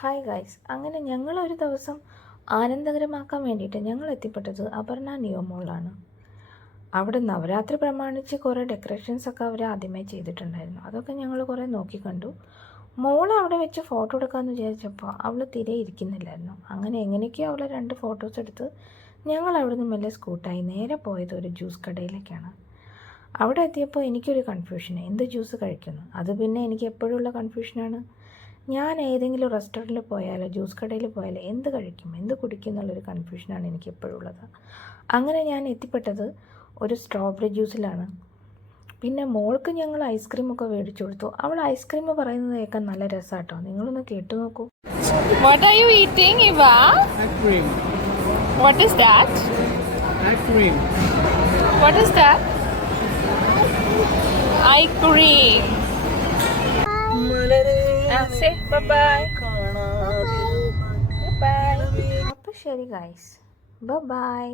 Hi guys, അങ്ങനെ ഞങ്ങളൊരു ദിവസം ആനന്ദകരമാക്കാൻ വേണ്ടിയിട്ട് ഞങ്ങൾ എത്തിപ്പെട്ടത് അപർണ നിയോ മോളിലാണ്. അവിടെ നവരാത്രി പ്രമാണിച്ച് കുറേ ഡെക്കറേഷൻസൊക്കെ അവർ ആദ്യമേ ചെയ്തിട്ടുണ്ടായിരുന്നു. അതൊക്കെ ഞങ്ങൾ കുറേ നോക്കിക്കണ്ടു. മോൾ അവിടെ വെച്ച് ഫോട്ടോ എടുക്കാമെന്ന് വിചാരിച്ചപ്പോൾ അവൾ തിരെ ഇരിക്കുന്നില്ലായിരുന്നു. അങ്ങനെ എങ്ങനെയൊക്കെയോ അവളെ 2 ഫോട്ടോസ് എടുത്ത് ഞങ്ങൾ അവിടെ നിന്ന് മെല്ലെ സ്കൂട്ടായി നേരെ പോയത് ഒരു ജ്യൂസ് കടയിലേക്കാണ്. അവിടെ എത്തിയപ്പോൾ എനിക്കൊരു കൺഫ്യൂഷൻ, എന്ത് ജ്യൂസ് കഴിക്കുന്നു. അത് പിന്നെ എനിക്ക് എപ്പോഴുള്ള കൺഫ്യൂഷനാണ്. ഞാൻ ഏതെങ്കിലും റെസ്റ്റോറൻറ്റിൽ പോയാലോ ജ്യൂസ് കടയിൽ പോയാലോ എന്ത് കഴിക്കും, എന്ത് കുടിക്കും എന്നുള്ളൊരു കൺഫ്യൂഷനാണ് എനിക്ക് എപ്പോഴും ഉള്ളത്. അങ്ങനെ ഞാൻ എത്തിപ്പെട്ടത് ഒരു സ്ട്രോബെറി ജ്യൂസിലാണ്. പിന്നെ മോൾക്ക് ഞങ്ങൾ ഐസ്ക്രീമൊക്കെ മേടിച്ചു കൊടുത്തു. അവൾ ഐസ്ക്രീം പറയുന്നത് കേൾക്കാൻ നല്ല രസമാട്ടോ, നിങ്ങളൊന്ന് കേട്ടു നോക്കൂ. What are you eating, Eva? Ice cream. What is that? Ice cream. What is that? Ice cream. Say bye-bye. Bye-bye. അപ്പോൾ ശരി ഗൈസ്, ബൈ.